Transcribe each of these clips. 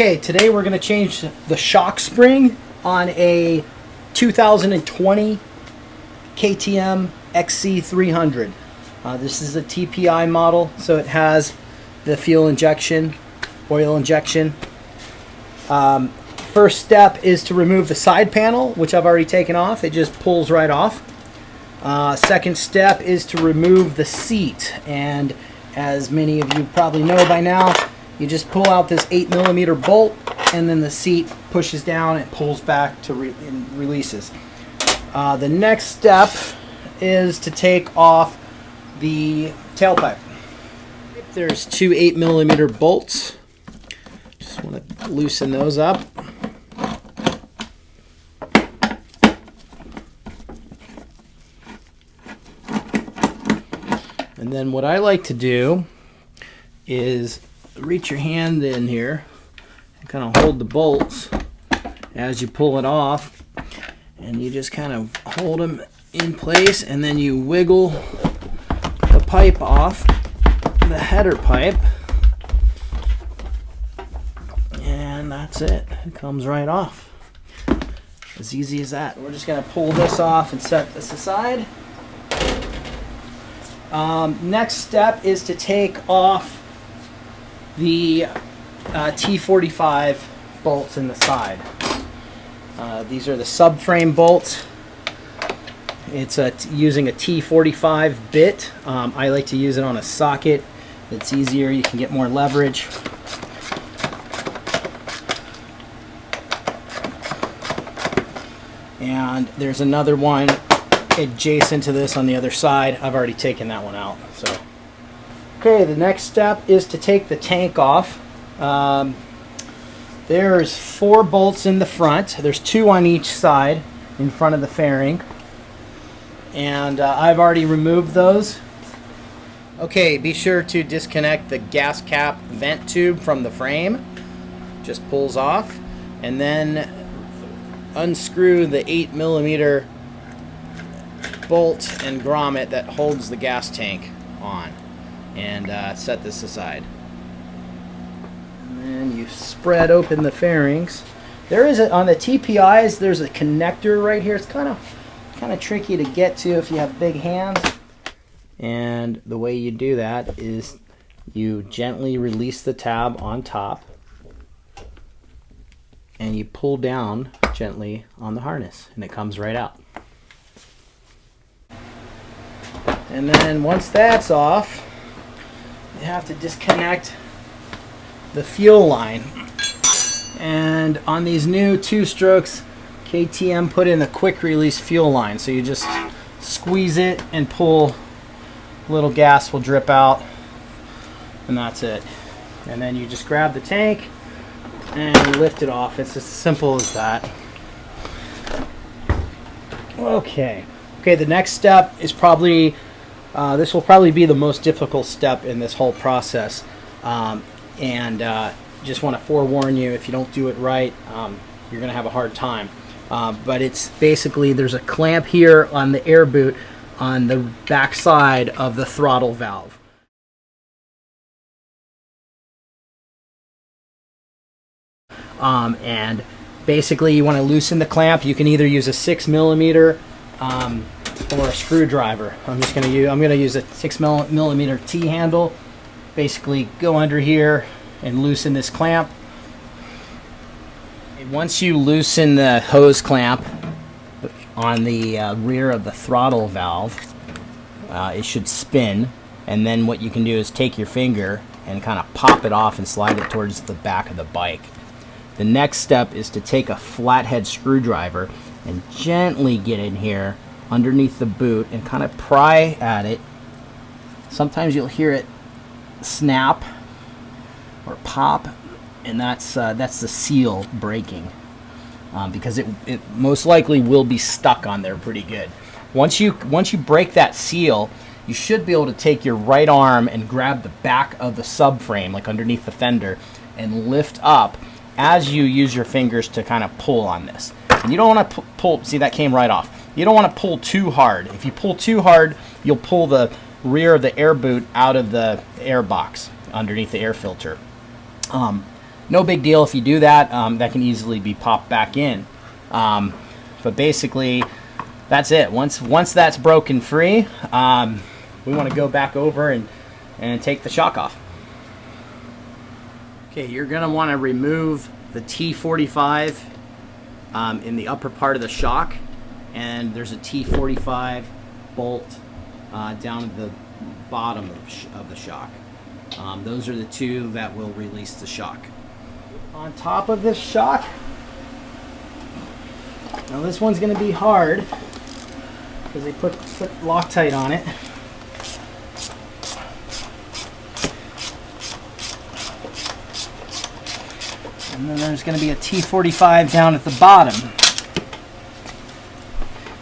Okay, today we're going to change the shock spring on a 2020 KTM XC 300. This is a TPI model, so it has the fuel injection, oil injection. First step is to remove the side panel, which I've already taken off. It just pulls right off. Second step is to remove the seat, and as many of you probably know by now, you just pull out this 8mm bolt, and then the seat pushes down and pulls back to and releases. The next step is to take off the tailpipe. There's two 8mm bolts. Just want to loosen those up. And then what I like to do is reach your hand in here and kind of hold the bolts as you pull it off, and you just kind of hold them in place, and then you wiggle the pipe off, the header pipe, and that's it. It comes right off. As easy as that. We're just going to pull this off and set this aside. Next step is to take off the T45 bolts in the side. These are the subframe bolts. It's using a T45 bit. I like to use it on a socket. It's easier, you can get more leverage. And there's another one adjacent to this on the other side. I've already taken that one out. So, okay, the next step is to take the tank off. There's 4 bolts in the front. There's 2 on each side in front of the fairing, and I've already removed those. Okay, be sure to disconnect the gas cap vent tube from the frame. Just pulls off, and then unscrew the 8mm bolt and grommet that holds the gas tank on, and set this aside. And then you spread open the fairings. There is on the TPIs, there's a connector right here. It's kind of tricky to get to if you have big hands. And the way you do that is you gently release the tab on top, and you pull down gently on the harness, and it comes right out. And then once that's off, you have to disconnect the fuel line. And on these new 2-strokes, KTM put in a quick release fuel line. So you just squeeze it and pull, a little gas will drip out, and that's it. And then you just grab the tank and lift it off. It's as simple as that. Okay, the next step is probably this will probably be the most difficult step in this whole process, and just want to forewarn you, if you don't do it right, you're going to have a hard time. But it's basically, there's a clamp here on the air boot on the back side of the throttle valve. And basically you want to loosen the clamp. You can either use a 6mm or a screwdriver. I'm going to use a 6mm T-handle. Basically go under here and loosen this clamp. Once you loosen the hose clamp on the rear of the throttle valve, it should spin, and then what you can do is take your finger and kind of pop it off and slide it towards the back of the bike. The next step is to take a flathead screwdriver and gently get in here underneath the boot and kind of pry at it. Sometimes you'll hear it snap or pop, and that's the seal breaking, because it most likely will be stuck on there pretty good. Once you break that seal, you should be able to take your right arm and grab the back of the subframe, like underneath the fender, and lift up as you use your fingers to kind of pull on this. And you don't want to pull, see, that came right off. You don't want to pull too hard. If you pull too hard, you'll pull the rear of the air boot out of the air box underneath the air filter. no big deal if you do that. That can easily be popped back in. But basically, that's it. Once that's broken free, we want to go back over and take the shock off. Okay, you're going to want to remove the T45 in the upper part of the shock, and there's a T45 bolt down at the bottom of the shock. Those are the two that will release the shock. On top of this shock, now this one's going to be hard because they put Loctite on it. And then there's going to be a T45 down at the bottom.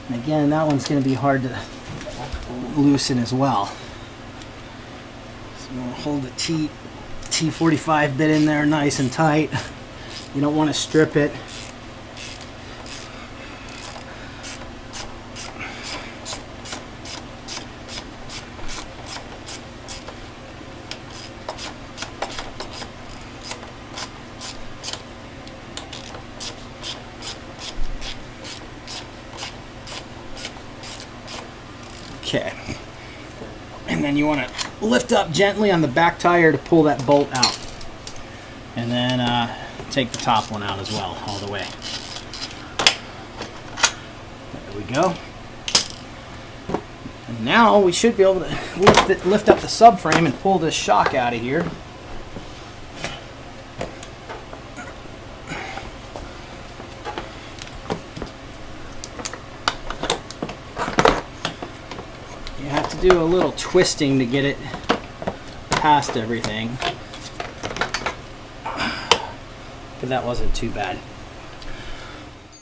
And again, that one's going to be hard to loosen as well. So I'm going to hold the T45 bit in there nice and tight. You don't want to strip it. Okay, and then you want to lift up gently on the back tire to pull that bolt out, and then take the top one out as well, all the way. There we go. And now we should be able to lift up the subframe and pull this shock out of here. Do a little twisting to get it past everything, but that wasn't too bad.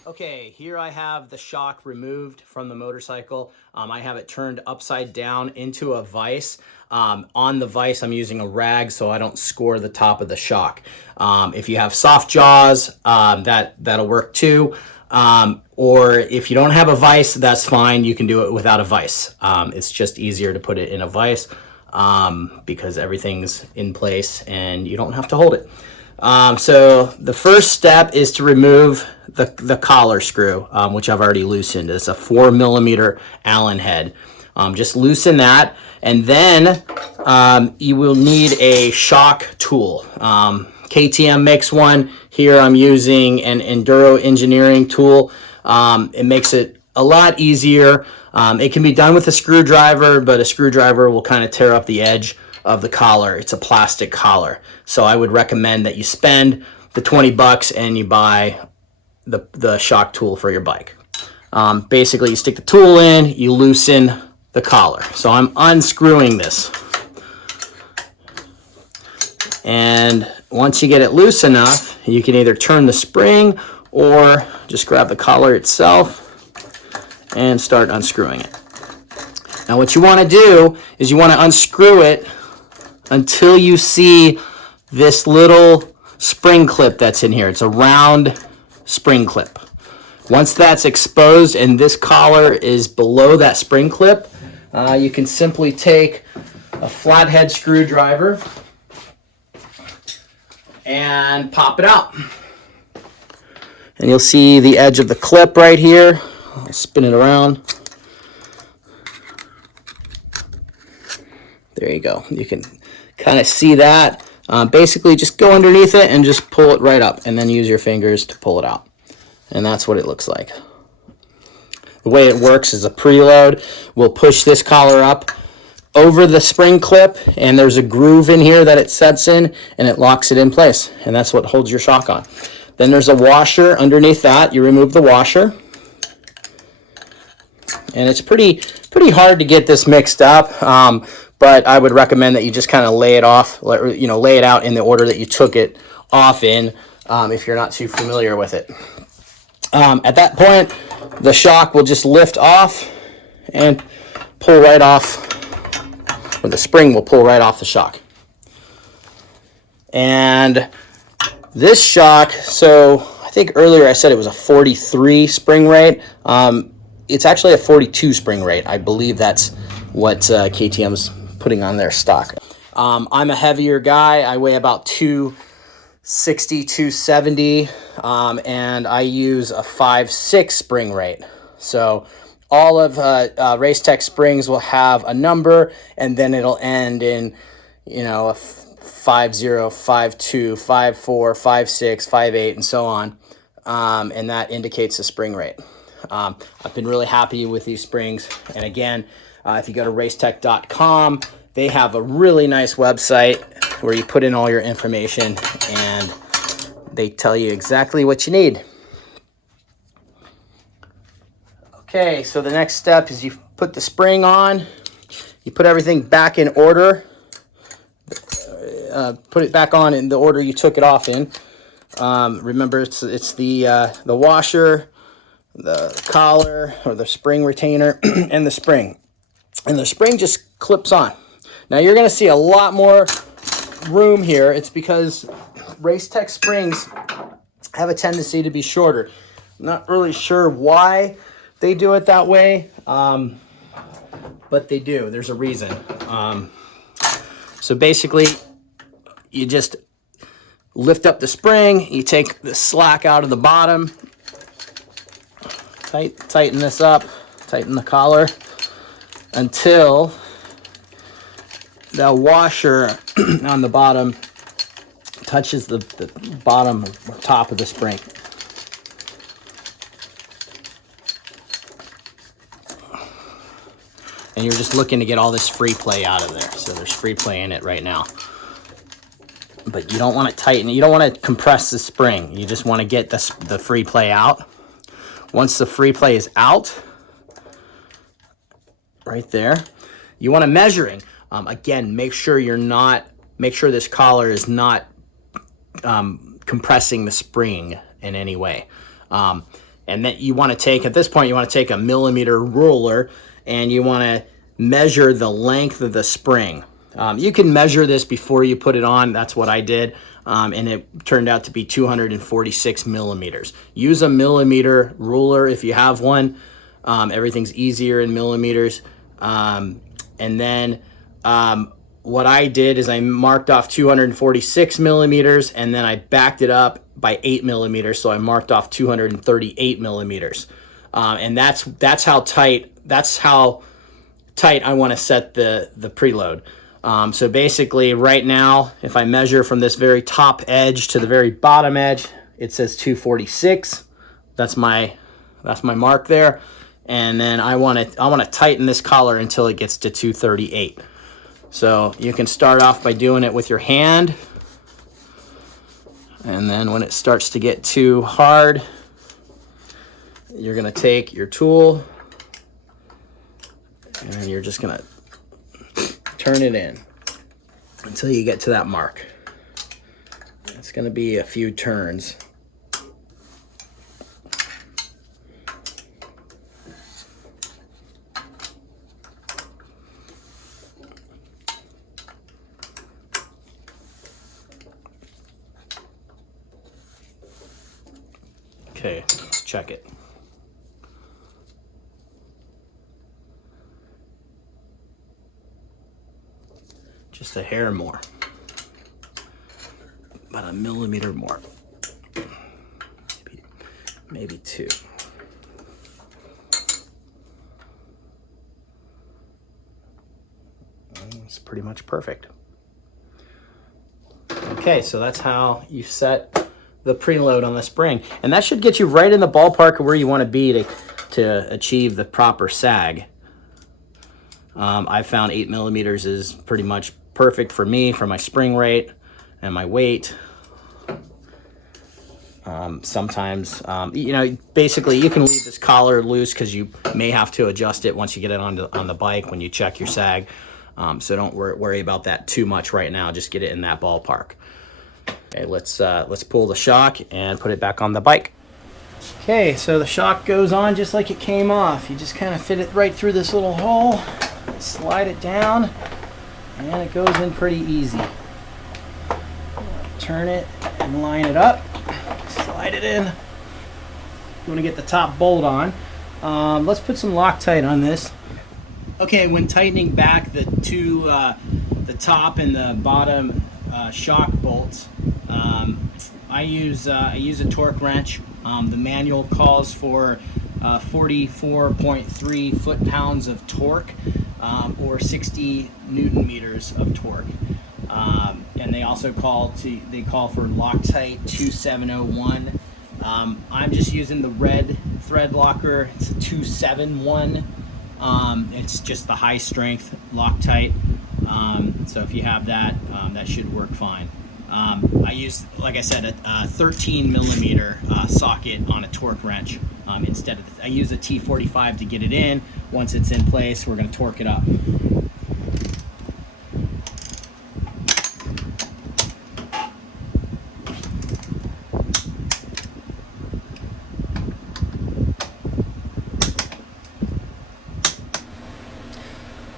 Okay, here I have the shock removed from the motorcycle. I have it turned upside down into a vise. On the vise, I'm using a rag so I don't score the top of the shock. If you have soft jaws, that'll work too. Or if you don't have a vise, that's fine. You can do it without a vise. It's just easier to put it in a vise because everything's in place and you don't have to hold it. So the first step is to remove the collar screw, which I've already loosened. It's a 4mm Allen head. Just loosen that, and then you will need a shock tool. KTM makes one. Here I'm using an Enduro engineering tool. It makes it a lot easier. It can be done with a screwdriver, but a screwdriver will kind of tear up the edge of the collar. It's a plastic collar. So I would recommend that you spend the 20 bucks and you buy the shock tool for your bike. Basically, you stick the tool in, you loosen the collar. So I'm unscrewing this. And once you get it loose enough, you can either turn the spring or just grab the collar itself and start unscrewing it. Now what you want to do is you want to unscrew it until you see this little spring clip that's in here. It's a round spring clip. Once that's exposed and this collar is below that spring clip, you can simply take a flathead screwdriver and pop it out. And you'll see the edge of the clip right here. I'll spin it around. There you go. You can kind of see that. Basically, just go underneath it and just pull it right up, and then use your fingers to pull it out. And that's what it looks like. The way it works is a preload. We'll push this collar up over the spring clip, and there's a groove in here that it sets in, and it locks it in place, and that's what holds your shock on. Then there's a washer underneath that. You remove the washer, and it's pretty hard to get this mixed up, but I would recommend that you just kind of lay it off, lay it out in the order that you took it off in, if you're not too familiar with it. At that point, the shock will just lift off and pull right off, or the spring will pull right off the shock. And this shock, so I think earlier I said it was a 43 spring rate. It's actually a 42 spring rate. I believe that's what KTM's putting on their stock. I'm a heavier guy. I weigh about 2 60 270, and I use a 5.6 spring rate. So all of Racetech springs will have a number, and then it'll end in, you know, a 5.0, 5.2, 5.4, 5.6, 5.8, and so on, and that indicates the spring rate. I've been really happy with these springs, and again, if you go to racetech.com, they have a really nice website where you put in all your information and they tell you exactly what you need. Okay, so the next step is you put the spring on, you put everything back in order, put it back on in the order you took it off in. Remember, it's the washer, the collar or the spring retainer, and the spring. And the spring just clips on. Now you're going to see a lot more room here. It's because Racetech springs have a tendency to be shorter. I'm not really sure why they do it that way, but they do. There's a reason. So basically, you just lift up the spring, you take the slack out of the bottom, tighten this up, tighten the collar until the washer on the bottom touches the bottom or top of the spring. And you're just looking to get all this free play out of there. So there's free play in it right now. But you don't want to tighten, you don't want to compress the spring. You just want to get the free play out. Once the free play is out, right there, you want to measuring. Again, make sure this collar is not compressing the spring in any way. And then you want to take, at this point, you want to take a millimeter ruler and you want to measure the length of the spring. You can measure this before you put it on. That's what I did. And it turned out to be 246 millimeters. Use a millimeter ruler if you have one. Everything's easier in millimeters. And then what I did is I marked off 246 millimeters and then I backed it up by 8 millimeters. So I marked off 238 millimeters. And that's how tight I want to set the preload. So basically right now, if I measure from this very top edge to the very bottom edge, it says 246. That's my mark there. And then I want to tighten this collar until it gets to 238. So you can start off by doing it with your hand. And then when it starts to get too hard, you're going to take your tool and you're just going to turn it in until you get to that mark. It's going to be a few turns. Okay, let's check it. Just a hair more, about a millimeter more, maybe 2. It's pretty much perfect. Okay, so that's how you set the preload on the spring, and that should get you right in the ballpark of where you want to be to achieve the proper sag. I found 8 millimeters is pretty much perfect for me, for my spring rate and my weight. Sometimes, basically you can leave this collar loose because you may have to adjust it once you get it on the bike when you check your sag. So don't worry about that too much right now. Just get it in that ballpark. Okay, let's pull the shock and put it back on the bike. Okay, so the shock goes on just like it came off. You just kind of fit it right through this little hole, slide it down, and it goes in pretty easy. Turn it and line it up, slide it in. You want to get the top bolt on. Let's put some Loctite on this. Okay, when tightening back the top and the bottom shock bolts, I use a torque wrench. The manual calls for 44.3 foot-pounds of torque, or 60 newton meters of torque. And they also call for Loctite 2701. I'm just using the red thread locker. It's a 271. It's just the high strength Loctite. So if you have that, that should work fine. I use, like I said, a 13 millimeter socket on a torque wrench instead of. I use a T45 to get it in. Once it's in place, we're going to torque it up.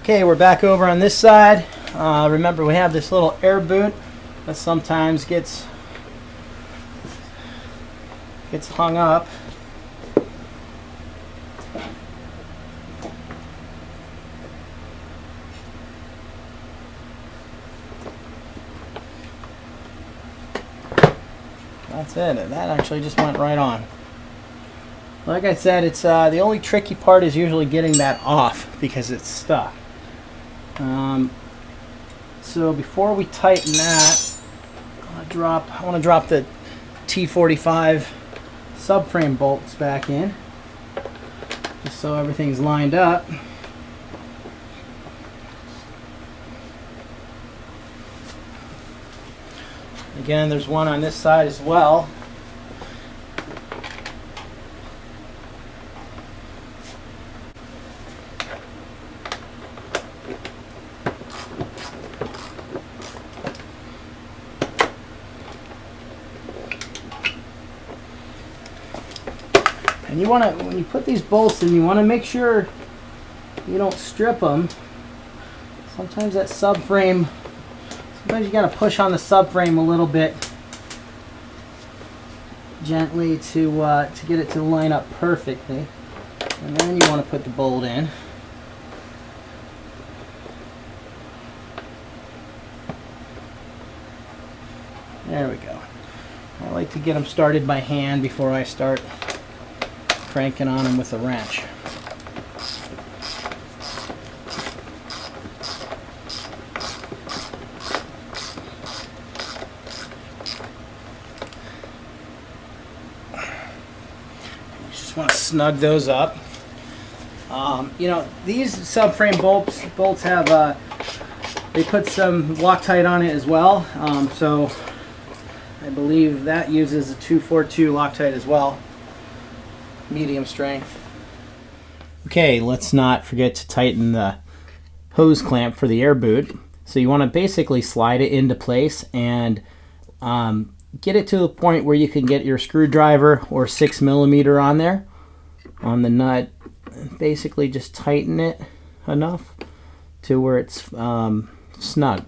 Okay, we're back over on this side. Remember, we have this little air boot that sometimes gets hung up. That's it. That actually just went right on. Like I said, it's the only tricky part is usually getting that off because it's stuck. So before we tighten that, I want to drop the T45 subframe bolts back in, just so everything's lined up. Again, there's one on this side as well. And you want to, when you put these bolts in, you want to make sure you don't strip them. Sometimes that subframe, sometimes you got to push on the subframe a little bit gently to get it to line up perfectly. And then you want to put the bolt in. There we go. I like to get them started by hand before I start cranking on them with a wrench. You just want to snug those up. You know, these subframe bolts have they put some Loctite on it as well. So I believe that uses a 242 Loctite as well. Medium strength. Okay, let's not forget to tighten the hose clamp for the air boot. So you want to basically slide it into place and get it to the point where you can get your screwdriver or 6 millimeter on there on the nut. Basically just tighten it enough to where it's snug.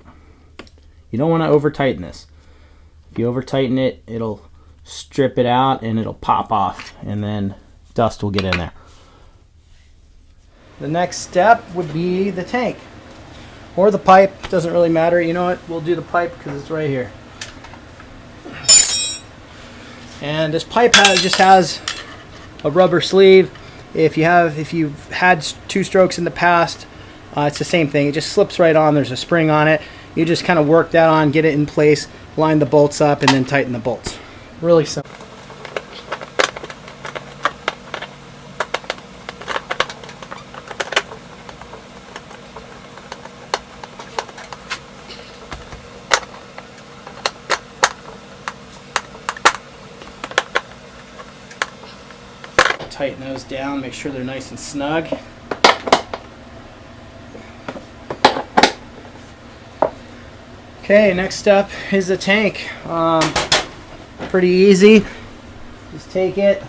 You don't want to over tighten this. If you over tighten it, it'll strip it out and it'll pop off, and then dust will get in there. The next step would be the tank or the pipe. Doesn't really matter. You know what? We'll do the pipe because it's right here. And this pipe just has a rubber sleeve. If you've had two strokes in the past, it's the same thing. It just slips right on. There's a spring on it. You just kind of work that on, get it in place, line the bolts up, and then tighten the bolts. Really simple. Tighten those down, make sure they're nice and snug. Okay, next up is the tank. Pretty easy. Just take it,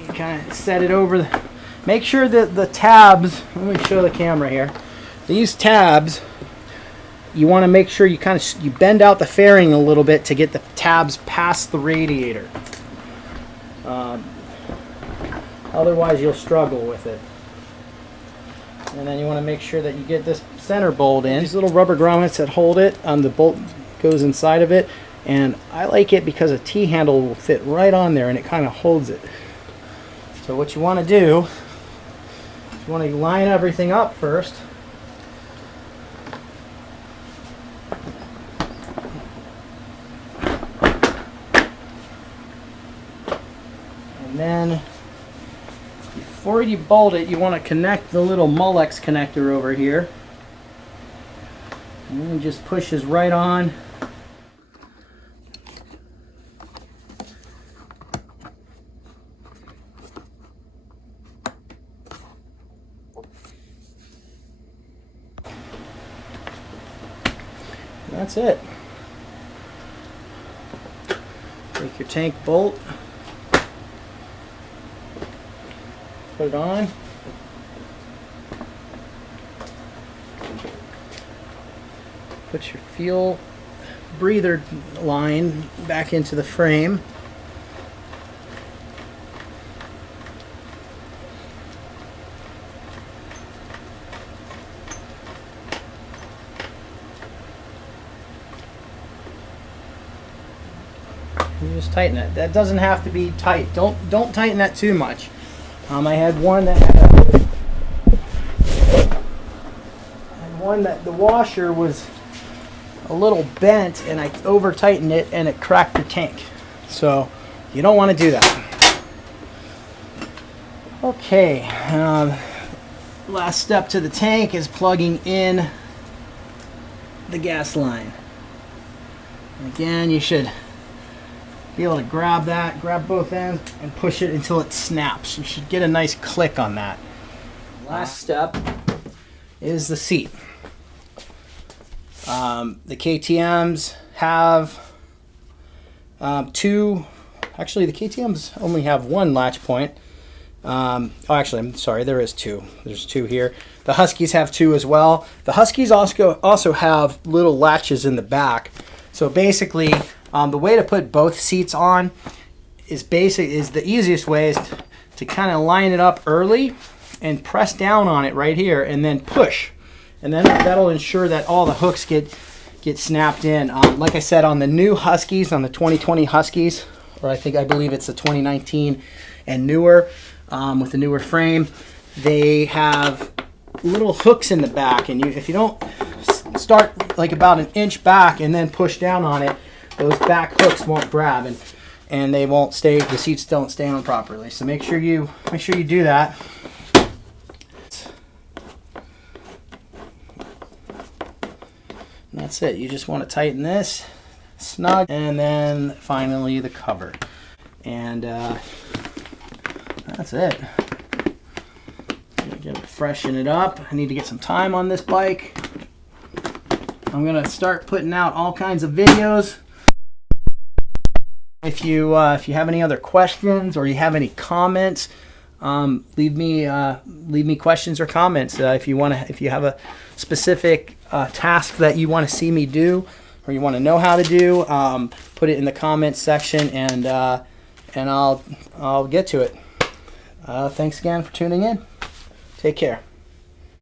you kind of set it over the, make sure that the tabs, let me show the camera here. These tabs, you want to make sure you you bend out the fairing a little bit to get the tabs past the radiator. Otherwise you'll struggle with it. And then you want to make sure that you get this center bolt in. These little rubber grommets that hold it on the bolt goes inside of it, and I like it because a T-handle will fit right on there and it kind of holds it. So what you want to do, you want to line everything up first. And then before you bolt it, you want to connect the little Molex connector over here. And then it just pushes right on. That's it. Take your tank bolt, put it on. Put your fuel breather line back into the frame. You just tighten it. That doesn't have to be tight. Don't tighten that too much. I had one that the washer was a little bent, and I over tightened it and it cracked the tank. So you don't want to do that. Okay, last step to the tank is plugging in the gas line. And again, you should be able to grab both ends and push it until it snaps. You should get a nice click on that. Last step is the seat. The KTMs have two, actually the KTMs only have one latch point. Oh, actually, I'm sorry, there is two. There's two here. The Huskies have two as well. The Huskies also have little latches in the back. So basically, the way to put both seats on is the easiest way is to kind of line it up early and press down on it right here and then push. And then that'll ensure that all the hooks get snapped in. Like I said, on the new Huskies, on the 2020 Huskies, or I believe it's the 2019 and newer, with the newer frame, they have little hooks in the back, and if you don't start like about an inch back and then push down on it, those back hooks won't grab and they won't stay. The seats don't stay on properly. So make sure you do that. And that's it. You just want to tighten this snug, and then finally the cover, and that's it. Get it, freshen it up. I need to get some time on this bike. I'm gonna start putting out all kinds of videos. If you have any other questions or you have any comments, leave me questions or comments. If you have a specific task that you want to see me do or you want to know how to do, put it in the comments section, and I'll get to it. Thanks again for tuning in. Take care.